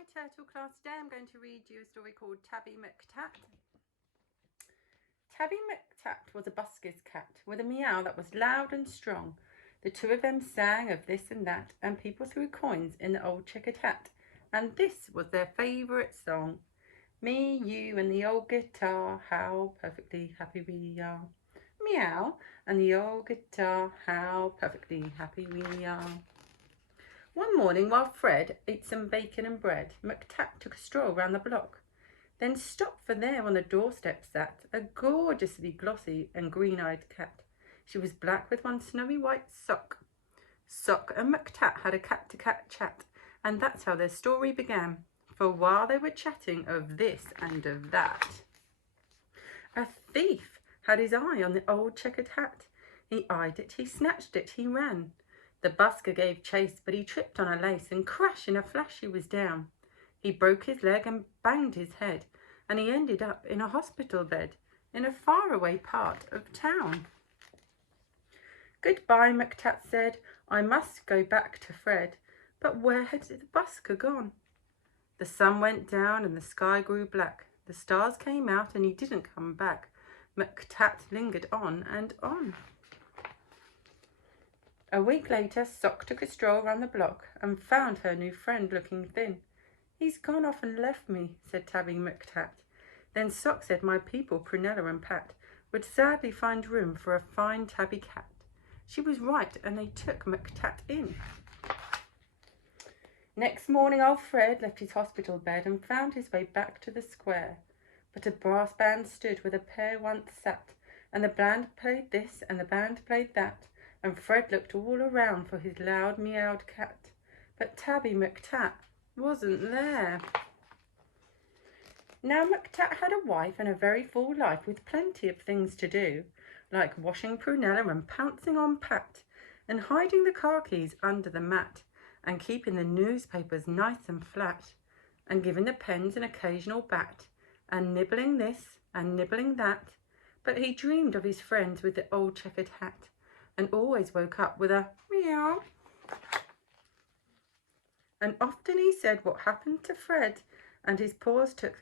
Hi Turtle class, today I'm going to read you a story called Tabby McTat. Tabby McTat was a busker's cat with a meow that was loud and strong. The two of them sang of this and that, and people threw coins in the old checkered hat, and this was their favourite song. Me, you and the old guitar, how perfectly happy we are. Meow, and the old guitar, how perfectly happy we are. One morning, while Fred ate some bacon and bread, McTat took a stroll round the block, then stopped, for there on the doorstep sat a gorgeously glossy and green-eyed cat. She was black with one snowy white sock. Sock and McTat had a cat-to-cat chat, and that's how their story began. For while they were chatting of this and of that, a thief had his eye on the old checkered hat. He eyed it, he snatched it, he ran. The busker gave chase, but he tripped on a lace, and crash, in a flash he was down. He broke his leg and banged his head, and he ended up in a hospital bed in a faraway part of town. Goodbye, McTat said, I must go back to Fred. But where had the busker gone? The sun went down and the sky grew black. The stars came out and he didn't come back. McTat lingered on and on. A week later, Sock took a stroll round the block and found her new friend looking thin. He's gone off and left me, said Tabby McTat. Then Sock said my people, Prunella and Pat, would sadly find room for a fine tabby cat. She was right, and they took McTat in. Next morning, old Fred left his hospital bed and found his way back to the square. But a brass band stood where the pair once sat, and the band played this and the band played that, and Fred looked all around for his loud meowed cat. But Tabby McTat wasn't there. Now McTat had a wife and a very full life with plenty of things to do, like washing Prunella and pouncing on Pat, and hiding the car keys under the mat, and keeping the newspapers nice and flat, and giving the pens an occasional bat, and nibbling this and nibbling that. But he dreamed of his friends with the old checkered hat, and always woke up with a meow. And often he said what happened to Fred, and his paws took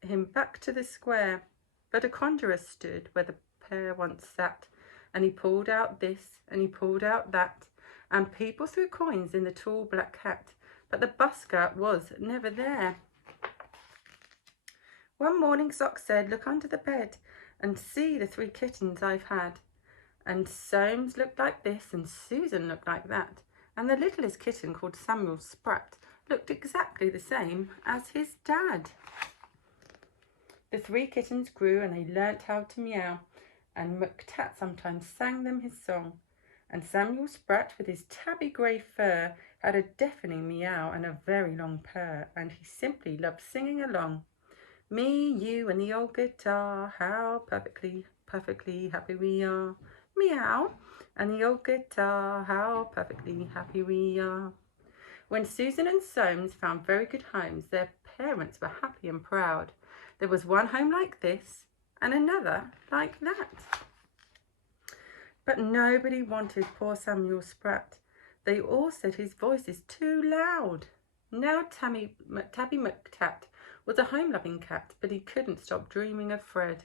him back to the square. But a conjurer stood where the pair once sat, and he pulled out this and he pulled out that, and people threw coins in the tall black hat, but the busker was never there. One morning Sock said, look under the bed and see the 3 kittens I've had. And Soames looked like this, and Susan looked like that, and the littlest kitten, called Samuel Spratt, looked exactly the same as his dad. The 3 kittens grew, and they learnt how to meow, and McTat sometimes sang them his song. And Samuel Spratt, with his tabby grey fur, had a deafening meow and a very long purr, and he simply loved singing along. Me, you and the old guitar, how perfectly, perfectly happy we are. Meow, and the old guitar, how perfectly happy we are. When Susan and Soames found very good homes, their parents were happy and proud. There was one home like this, and another like that. But nobody wanted poor Samuel Spratt. They all said his voice is too loud. Now Tabby McTat was a home-loving cat, but he couldn't stop dreaming of Fred.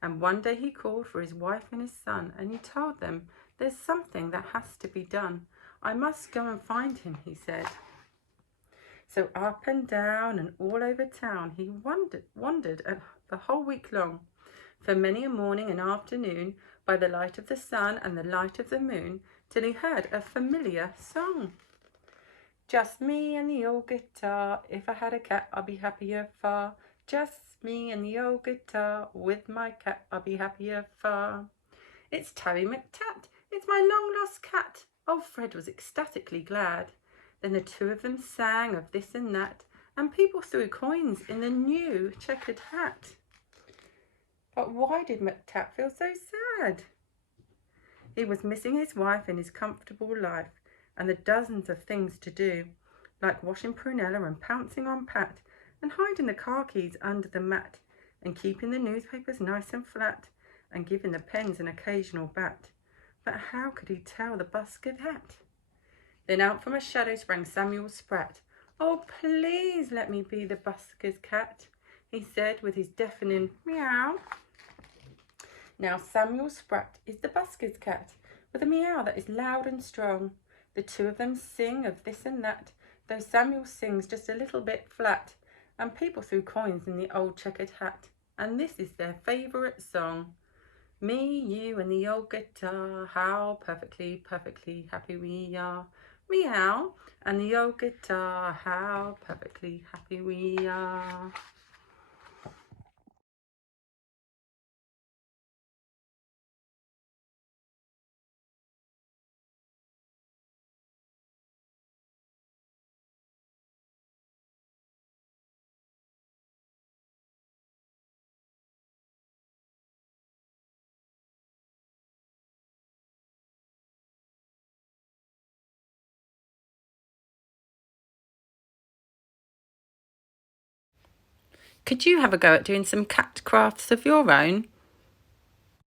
And one day he called for his wife and his son, and he told them, there's something that has to be done. I must go and find him, he said. So up and down and all over town he wandered the whole week long, for many a morning and afternoon, by the light of the sun and the light of the moon, till he heard a familiar song. Just me and the old guitar, if I had a cat I'd be happier far. Just me and the old guitar, with my cat I'll be happier far. It's Tabby McTat, it's my long-lost cat. Old Fred was ecstatically glad. Then the two of them sang of this and that, and people threw coins in the new checkered hat. But why did McTat feel so sad? He was missing his wife and his comfortable life, and the dozens of things to do, like washing Prunella and pouncing on Pat, and hiding the car keys under the mat, and keeping the newspapers nice and flat, and giving the pens an occasional bat. But how could he tell the busker that? Then out from a shadow sprang Samuel Spratt, Oh, please let me be the busker's cat, he said with his deafening meow. Now Samuel Sprat is the busker's cat, with a meow that is loud and strong. The two of them sing of this and that, though Samuel sings just a little bit flat, and people threw coins in the old checkered hat, and this is their favourite song. Me, you and the old guitar, how perfectly, perfectly happy we are. Meow, and the old guitar, how perfectly happy we are. Could you have a go at doing some cat crafts of your own?